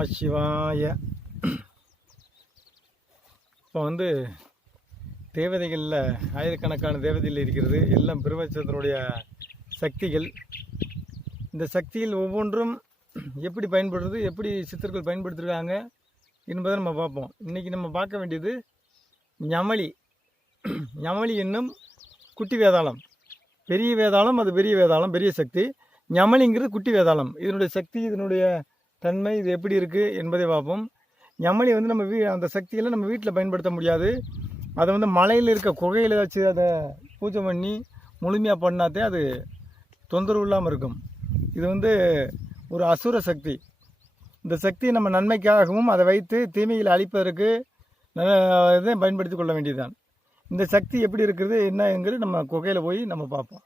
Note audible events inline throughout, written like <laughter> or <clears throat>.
நம சிவாய இப்போ வந்து தேவதைகளில் ஆயிரக்கணக்கான தேவதைகள் இருக்கிறது. எல்லாம் பிரபஞ்சத்தினுடைய சக்திகள். இந்த சக்திகள் ஒவ்வொன்றும் எப்படி பயன்படுறது எப்படி சித்தர்கள் பயன்படுத்திருக்காங்க என்பதை நம்ம பார்ப்போம். இன்றைக்கி நம்ம பார்க்க வேண்டியது ஞமளி. ஞமளி என்னும் குட்டி வேதாளம். பெரிய வேதாளம் அது பெரிய வேதாளம் பெரிய சக்தி. ஞமலிங்கிறது குட்டி வேதாளம். இதனுடைய சக்தி இதனுடைய தன்மை இது எப்படி இருக்குது என்பதை பார்ப்போம். யமனி வந்து நம்ம வீ அந்த சக்தியெல்லாம் நம்ம வீட்டில் பயன்படுத்த முடியாது. அதை வந்து மலையில் இருக்க குகையில் ஏதாச்சும் அதை பூஜை பண்ணி முழுமையாக பண்ணாதே அது தொந்தரவு இல்லாமல் இருக்கும். இது வந்து ஒரு அசுர சக்தி. இந்த சக்தியை நம்ம நன்மைக்காகவும் அதை வைத்து தீமையில் அழிப்பதற்கு இதை பயன்படுத்தி கொள்ள வேண்டியதுதான். இந்த சக்தி எப்படி இருக்கிறது என்னங்கிறது நம்ம குகையில் போய் நம்ம பார்ப்போம்.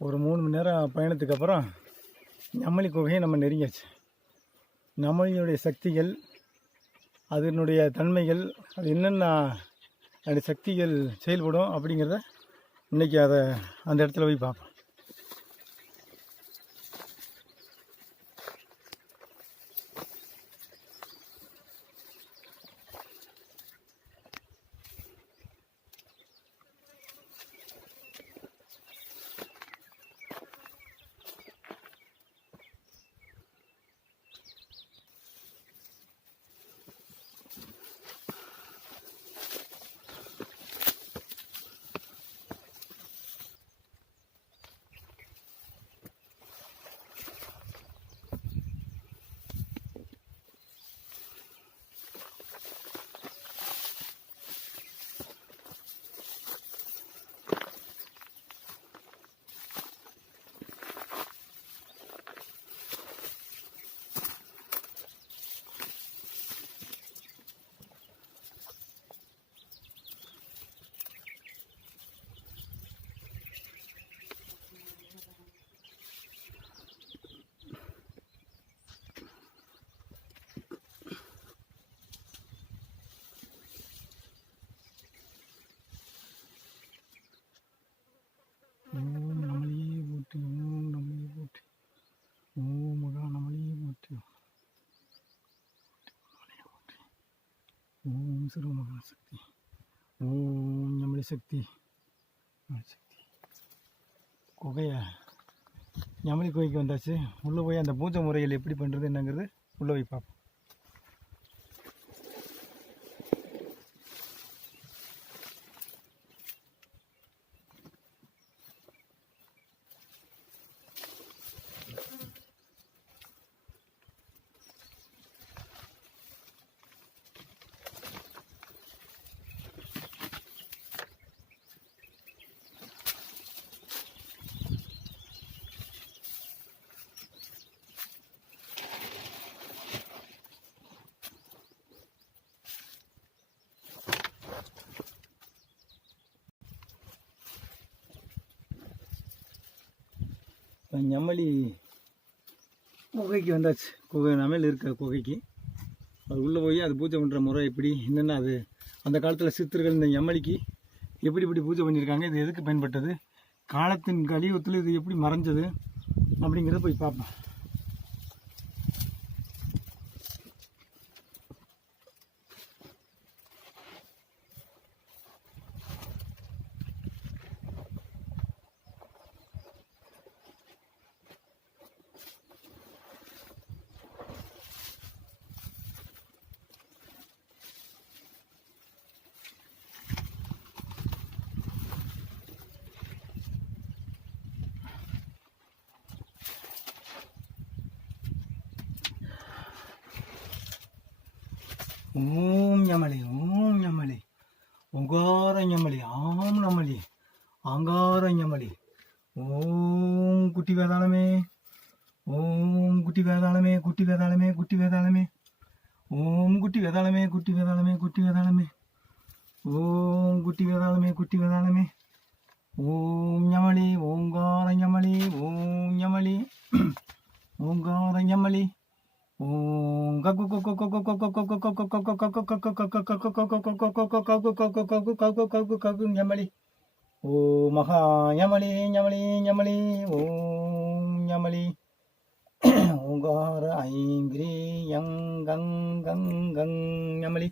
ஒரு மூணு மணி நேரம் பயணத்துக்கு அப்புறம் நம்மளி குகையை நம்ம நெருங்கியாச்சு. நம்மளியுடைய சக்திகள் அதனுடைய தன்மைகள் அது என்னென்ன அதனுடைய சக்திகள் செயல்படும் அப்படிங்கிறத இன்றைக்கி அதை அந்த இடத்துல போய் பார்ப்போம். ஓம் நமலியே போட்டி ஓம் நமலியே போட்டி ஓம் மகா நமலியே போட்டி ஓம் சிறு மகா சக்தி ஓம் நமலி சக்தி சக்தி. குகையா ஞமலி குகைக்கு வந்தாச்சு. உள்ளே போய் அந்த பூஜை முறைகள் எப்படி பண்ணுறது என்னங்கிறது உள்ளே போய் பார்ப்போம். இப்போ குகைக்கு வந்தாச்சு. குகை நமையில் இருக்க குகைக்கு. அது உள்ளே போய் அது பூஜை பண்ணுற முறை எப்படி என்னென்ன அது அந்த காலத்தில் சித்தர்கள் இந்த எம்மலிக்கு எப்படி இப்படி பூஜை பண்ணியிருக்காங்க இது எதுக்கு பயன்பட்டது காலத்தின் கலியுகத்தில் இது எப்படி மறைஞ்சது அப்படிங்கிறத போய் பார்ப்போம். ஓம் ஞமலி ஓம் ஞமலி. ஓங்கார ஞமலி ஆம் நமலி ஆங்கார ஞமலி. ஓம் குட்டி வேதாளமே. ஓம் குட்டி வேதாளமே குட்டி வேதாளமே குட்டி வேதாளமே. ஓம் குட்டி வேதாளமே குட்டி வேதாளமே குட்டி வேதாளமே. ஓம் குட்டி வேதாளமே குட்டி வேதாளமே. ஓம் ஞமலி ஓ மகா ஞமலி ஞமலி ஞமலி ஓம் ஞமலி ஓங்கார ஐங்கிரி யங் கங் கங் கங் ஞமலி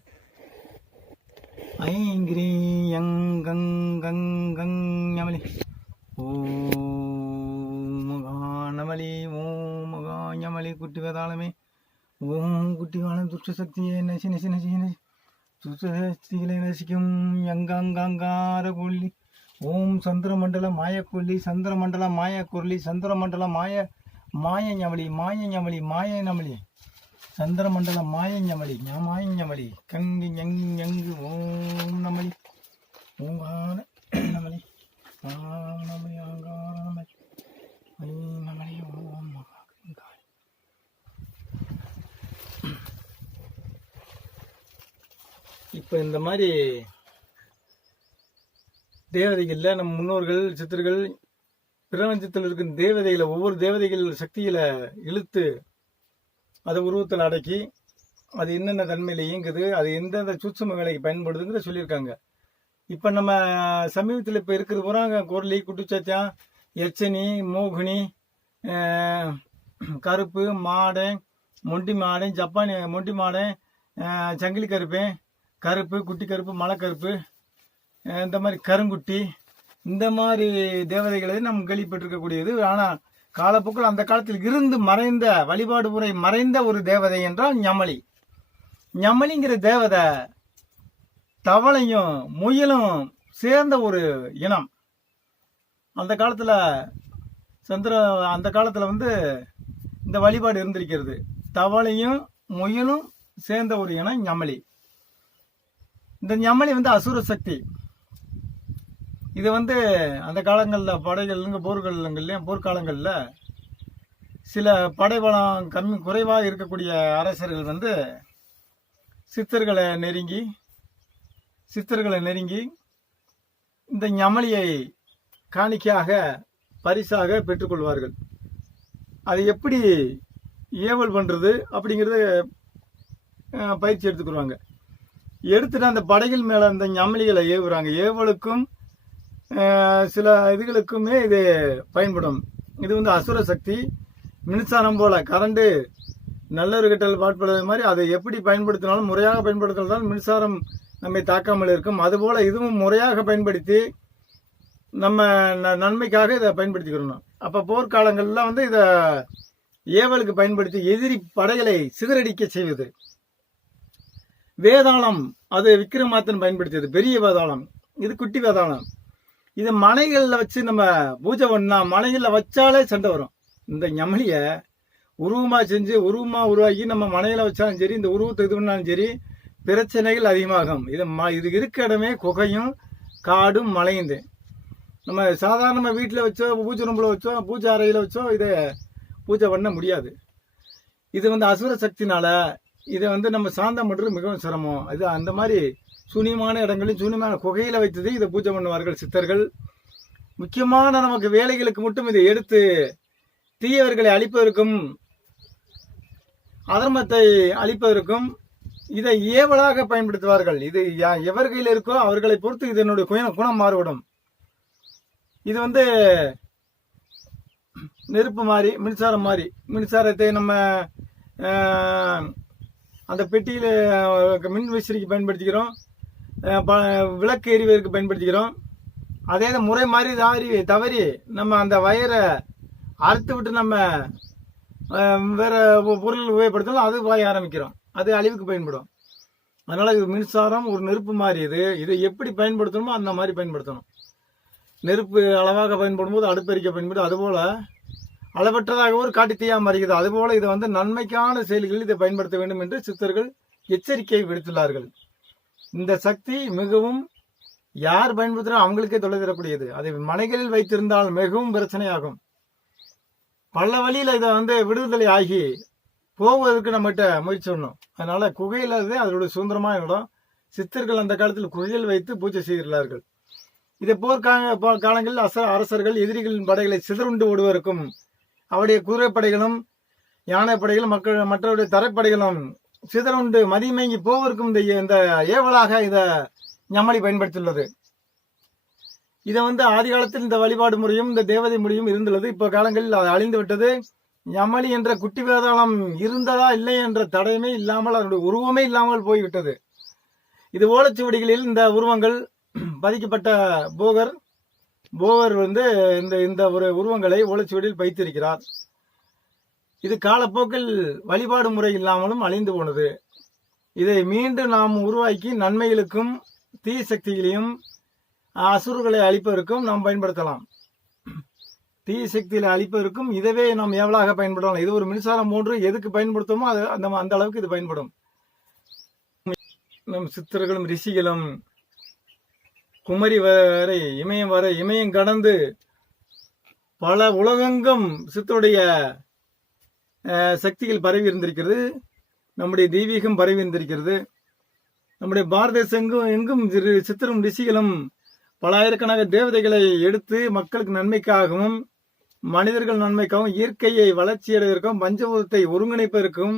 ஐங்கிரி யங் கங் கங் கங் ஞமலி ஓம் மகா நமலி ஓம் மகா ஞமலி குட்டி வேதாளமே ஓம் குட்டிகாலம் துஷ்ட சக்தியை நசி நசி நசி நசி துஷ்டசக்திகளை நசிக்கும் எங்காங்காங்கார கொல்லி ஓம் சந்திரமண்டல மாயக்கொல்லி சந்திரமண்டல மாயக்கொல்லி சந்திரமண்டல மாய மாய ஞமளி மாய ஞமளி மாய நமளி சந்திரமண்டல மாய ஞமளி மாய ஞமளி கங்கு ஞங் ஞங்கு ஓம் நமளி ஓங்கார நமளி ஆம் நமளி ஆங்கார நமலி ஐ ஓம் மகா இப்போ இந்த மாதிரி தேவதைகளில் நம் முன்னோர்கள் சித்தர்கள் பிரபஞ்சத்தில் இருக்கும் தேவதைகளை ஒவ்வொரு தேவதைகள் சக்திகளை இழுத்து அதை உருவத்தில் அடக்கி அது என்னென்ன தன்மையில் இயங்குது அது எந்தெந்த சூட்சம வேலைக்கு பயன்படுதுங்கிற சொல்லியிருக்காங்க. இப்போ நம்ம சமீபத்தில் இப்போ இருக்கிறது பூரா குரலி குட்டுச்சாத்தியம் எச்சனி மோகினி கருப்பு மாடை மொண்டி மாடை ஜப்பானி மொண்டி மாடை சங்கிலி கருப்பேன் கருப்பு குட்டி கருப்பு மலை கருப்பு இந்த மாதிரி கருங்குட்டி இந்த மாதிரி தேவதைகளை நம் கேள்விப்பட்டிருக்கக்கூடியது ஆனால் காலப்போக்கில் அந்த காலத்தில் இருந்து மறைந்த வழிபாடு முறை மறைந்த ஒரு தேவதை என்றால் ஞமலி ஞமலிங்கிற தேவதை தவளையும் முயலும் சேர்ந்த ஒரு இனம். அந்த காலத்தில் சந்திர அந்த காலத்தில் வந்து இந்த வழிபாடு இருந்திருக்கிறது. தவளையும் முயலும் சேர்ந்த ஒரு இனம் ஞமலி இந்த ஞமலி வந்து அசுர சக்தி. இது வந்து அந்த காலங்களில் படைகள்ங்க போர்கள்லையும் போர்க்காலங்களில் சில படைபலம் கம்மி குறைவாக இருக்கக்கூடிய அரசர்கள் வந்து சித்தர்களை நெருங்கி சித்தர்களை நெருங்கி இந்த ஞமலியை காணிக்கையாக பரிசாக பெற்றுக்கொள்வார்கள் அதை எப்படி ஏவல் பண்ணுறது அப்படிங்கிறத பயிற்சி எடுத்துக்கிடுவாங்க எடுத்துட்டு அந்த படைகள் மேலே அந்த ஞமலிகளை ஏவுறாங்க. ஏவலுக்கும் சில இதுகளுக்குமே இது பயன்படும். இது வந்து அசுர சக்தி மின்சாரம் போல. கரண்டு நல்லொரு கெட்டல் பாட்படுறது மாதிரி அதை எப்படி பயன்படுத்தினாலும் முறையாக பயன்படுத்தினால்தான் மின்சாரம் நம்மை தாக்காமல் இருக்கும். அதுபோல இதுவும் முறையாக பயன்படுத்தி நம்ம ந- நன்மைக்காக இதை பயன்படுத்திக்கிறணும் அப்போ போர்க்காலங்கள்ல வந்து இதை ஏவலுக்கு பயன்படுத்தி எதிரி படைகளை சிதறடிக்க செய்வது. வேதாளம் அது விக்ரமாத்தன் பயன்படுத்தியது. பெரிய வேதாளம். இது குட்டி வேதாளம். இது மனைகளில் வச்சு நம்ம பூஜை பண்ணா மனைகளில் வச்சாலே சண்டை வரும். இந்த ஞமலிய உருவமாக செஞ்சு உருவமாக உருவாக்கி நம்ம மனையில வச்சாலும் சரி இந்த உருவத்தை இது பண்ணாலும் சரி பிரச்சனைகள் அதிகமாகும். இது ம இது இருக்க இடமே குகையும் காடும் மலையும் நம்ம சாதாரணமாக வீட்டில் வச்சோ பூஜை ரூமில் வச்சோ பூஜை அறையில் வச்சோ இதை பூஜை பண்ண முடியாது. இது வந்து அசுர சக்தினால இதை வந்து நம்ம சாந்தம் பண்ணுறது மிகவும் சிரமம். இது அந்த மாதிரி சூனியமான இடங்களில் சூனியமான குகையில் வைத்தது இதை பூஜை பண்ணுவார்கள் சித்தர்கள். முக்கியமான நமக்கு வேலைகளுக்கு மட்டும் இதை எடுத்து தீயவர்களை அழிப்பதற்கும் அதர்மத்தை அழிப்பதற்கும் இதை ஏவலாக பயன்படுத்துவார்கள். இது யா- எவர் கையில் இருக்கோ அவர்களை பொறுத்து இதனுடைய குண குணம் மாறுபடும். இது வந்து நெருப்பு மாதிரி மின்சாரம் மாதிரி மின்சாரத்தை நம்ம அந்த பெட்டியில் மின் விசிறிக்கு பயன்படுத்திக்கிறோம். ப- விளக்கு எரிவதற்கு பயன்படுத்திக்கிறோம். அதே இது முறை மாதிரி தவறி தவறி நம்ம அந்த வயரை அறுத்து விட்டு நம்ம வேறு பொருள் உபயோகப்படுத்தலாம் அது வாய ஆரம்பிக்கிறோம். அது அழிவுக்கு பயன்படும். அதனால் இது மின்சாரம் ஒரு நெருப்பு மாதிரி இது. இதை எப்படி பயன்படுத்தணுமோ அந்த மாதிரி பயன்படுத்தணும். நெருப்பு அளவாக பயன்படும் போது அடுப்பெரிக்க பயன்படும் அதுபோல் அளவற்றதாக ஒரு காட்டு தீயா மாறுகிறது. அதுபோல இதை வந்து நன்மைக்கான செயல்களில் இதை பயன்படுத்த வேண்டும் என்று சித்தர்கள் எச்சரிக்கை விடுத்துள்ளார்கள். இந்த சக்தி மிகவும் யார் பயன்படுத்துகிறோம் அவங்களுக்கே தொலை தரக்கூடியது. அதை மனைகளில் வைத்திருந்தால் மிகவும் பிரச்சனையாகும். பல வழியில் இதை வந்து விடுதலை ஆகி போவதற்கு நம்மகிட்ட முயற்சி பண்ணணும் அதனால குகையில் அது சுதந்திரமாக சுதந்திரமான இடம். சித்தர்கள் அந்த காலத்தில் குகையில் வைத்து பூஜை செய்துள்ளார்கள் இதை போர்க்கால காலங்களில் அச அரசர்கள் எதிரிகளின் படைகளை சிதறுண்டு ஓடுவதற்கும் அவருடைய குதிரைப்படைகளும் யானைப்படைகளும் மக்கள் மற்றவருடைய தரைப்படைகளும் சிதறுண்டு மதிமயங்கி போவதற்கும் இந்த இந்த ஏவலாக இதை ஞமலி பயன்படுத்தியுள்ளது. இதை வந்து ஆதி காலத்தில் இந்த வழிபாடு முறையும் இந்த தேவதை முறையும் இருந்துள்ளது. இப்போ காலங்களில் அது அழிந்து விட்டது. யமளி என்ற குட்டி வேதாளம் இருந்ததா இல்லை என்ற தடயமே இல்லாமல் அதனுடைய உருவமே இல்லாமல் போய்விட்டது. இது ஓலச்சுவடிகளில் இந்த உருவங்கள் <clears throat> பதிக்கப்பட்ட போகர் போகர் வந்து இந்த இந்த ஒரு உருவங்களை ஓலைச்சுவடியில் வைத்திருக்கிறார். இது காலப்போக்கில் வழிபாடு முறை இல்லாமலும் அழிந்து போனது. இதை மீண்டும் நாம் உருவாக்கி நன்மைகளுக்கும் தீ சக்திகளையும் அசுரர்களை அழிப்பதற்கும் நாம் பயன்படுத்தலாம். தீ சக்திகளை அழிப்பதற்கும் இதவே நாம் எவ்வளாக பயன்படலாம். இது ஒரு மின்சாரம் போன்று எதுக்கு பயன்படுத்துமோ அது அந்த அந்த அளவுக்கு இது பயன்படும். நம் சித்தர்களும் ரிஷிகளும் குமரி வரை இமயம் வரை இமயம் கடந்து பல உலகெங்கும் சித்தருடைய சக்திகள் பரவி இருந்திருக்கிறது. நம்முடைய தெய்வீகம் பரவி இருந்திருக்கிறது. நம்முடைய பாரத எங்கும் எங்கும் சிறு- சித்தரும் ரிஷிகளும் பல ஆயிரக்கணக்கான தேவதைகளை எடுத்து மக்களுக்கு நன்மைக்காகவும் மனிதர்கள் நன்மைக்காகவும் இயற்கையை வளர்ச்சியடைவதற்கும் பஞ்சபூதத்தை ஒருங்கிணைப்பதற்கும்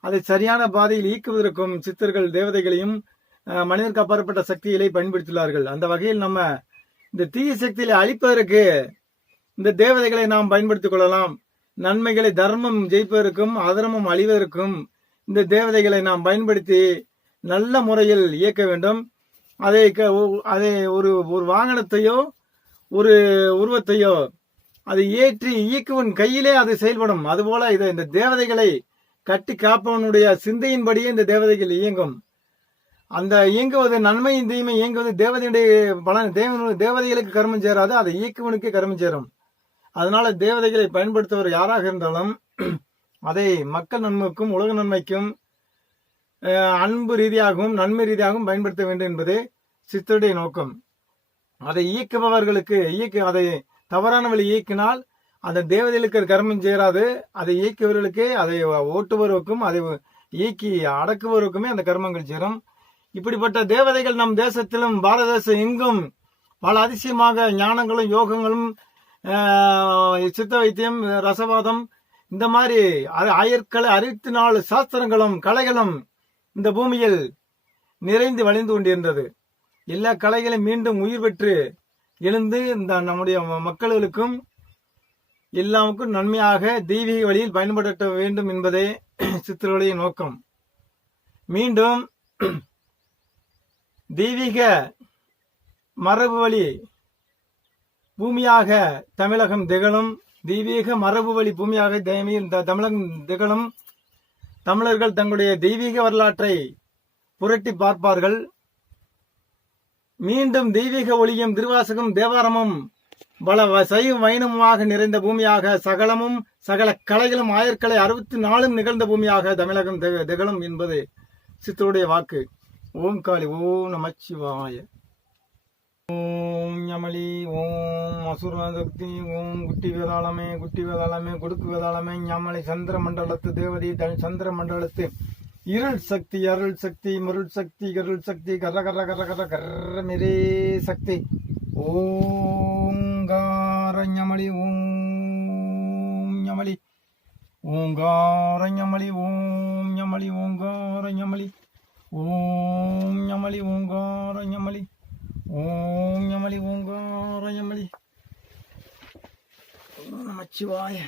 அதை சரியான பாதையில் ஈக்குவதற்கும் சித்தர்கள் தேவதைகளையும் மனிதருக்கு அப்பாற்பட்ட சக்திகளை பயன்படுத்தியுள்ளார்கள். அந்த வகையில் நம்ம இந்த தீய சக்திகளை அழிப்பதற்கு இந்த தேவதைகளை நாம் பயன்படுத்திக் கொள்ளலாம். நன்மைகளை தர்மம் ஜெயிப்பதற்கும் அதர்மம் அழிவதற்கும் இந்த தேவதைகளை நாம் பயன்படுத்தி நல்ல முறையில் இயக்க வேண்டும். அதை க- ஒ- அதை ஒரு ஒரு வாகனத்தையோ ஒரு உருவத்தையோ அதை ஏற்றி இயக்குவன் கையிலே அது செயல்படும். அதுபோல இதை இந்த தேவதைகளை கட்டி காப்பவனுடைய சிந்தையின்படியே இந்த தேவதைகள் இயங்கும். அந்த இயங்குவது நன்மை தீமை இயங்குவது தேவதையுடைய பலன். தேவனு தேவதைகளுக்கு கர்மம் சேராது அதை இயக்குவனுக்கு கர்மம் சேரும். அதனால தேவதைகளை பயன்படுத்துவர் யாராக இருந்தாலும் அதை மக்கள் நன்மைக்கும் உலக நன்மைக்கும் அன்பு ரீதியாகவும் நன்மை ரீதியாகவும் பயன்படுத்த வேண்டும் என்பது சித்தருடைய நோக்கம். அதை இயக்குபவர்களுக்கு இயக்க அதை தவறான வழி இயக்கினால் அந்த தேவதைகளுக்கு கர்மம் சேராது. அதை இயக்கியவர்களுக்கு அதை ஓட்டுபவருக்கும் அதை இயக்கி அடக்குபவருக்குமே அந்த கர்மங்கள் சேரும். இப்படிப்பட்ட தேவதைகள் நம் தேசத்திலும் பாரத தேசம் எங்கும் பல அதிசயமாக ஞானங்களும் யோகங்களும் சித்த வைத்தியம் ரசவாதம் இந்த மாதிரி ஆ- அறுபத்தி நாலு சாஸ்திரங்களும் கலைகளும் இந்த பூமியில் நிறைந்து வழிந்து கொண்டிருந்தது. எல்லா கலைகளும் மீண்டும் உயிர் பெற்று எழுந்து இந்த நம்முடைய மக்களுக்கும் எல்லாமுக்கும் நன்மையாக தெய்வீக வழியில் பயன்படுத்த வேண்டும் என்பதே சித்தர்களுடைய நோக்கம். மீண்டும் தெய்வீக மரபு வழி பூமியாக தமிழகம் திகழும். தெய்வீக மரபு வழி பூமியாக தமிழகம் திகழும். தமிழர்கள் தங்களுடைய தெய்வீக வரலாற்றை புரட்டி பார்ப்பார்கள். மீண்டும் தெய்வீக ஒளியும் திருவாசகம் தேவாரமும் பல வ- சைவ நிறைந்த பூமியாக சகலமும் சகல கலைகளும் ஆயர்கலை அறுபத்தி நாலும் நிகழ்ந்த பூமியாக தமிழகம் திகழும் என்பது சித்தருடைய வாக்கு. ஓம் காளி ஓம் நமச்சிவாய. ஓம் யமலி ஓம் அசுரசக்தி ஓம் குட்டி வேதாளமே குட்டி வேதாளமே குடுக்கு வேதாளமே ஞமலை சந்திர மண்டலத்து தேவதி த- சந்திர மண்டலத்து இருள் சக்தி அருள் சக்தி மருள் சக்தி கருள் சக்தி கர கர கர கர கர மிரே சக்தி. ஓங்கார ஞமலி ஓம் ஞமலி. ஓங்கார ஞமலி ஓம் ஞமலி ஓங்கார ஞமலி. ஓம் ஞமலி ஓங்கார ஞமலி. ஓம் ஞமலி ஓங்கார ஞமலி. நமச்சிவாய.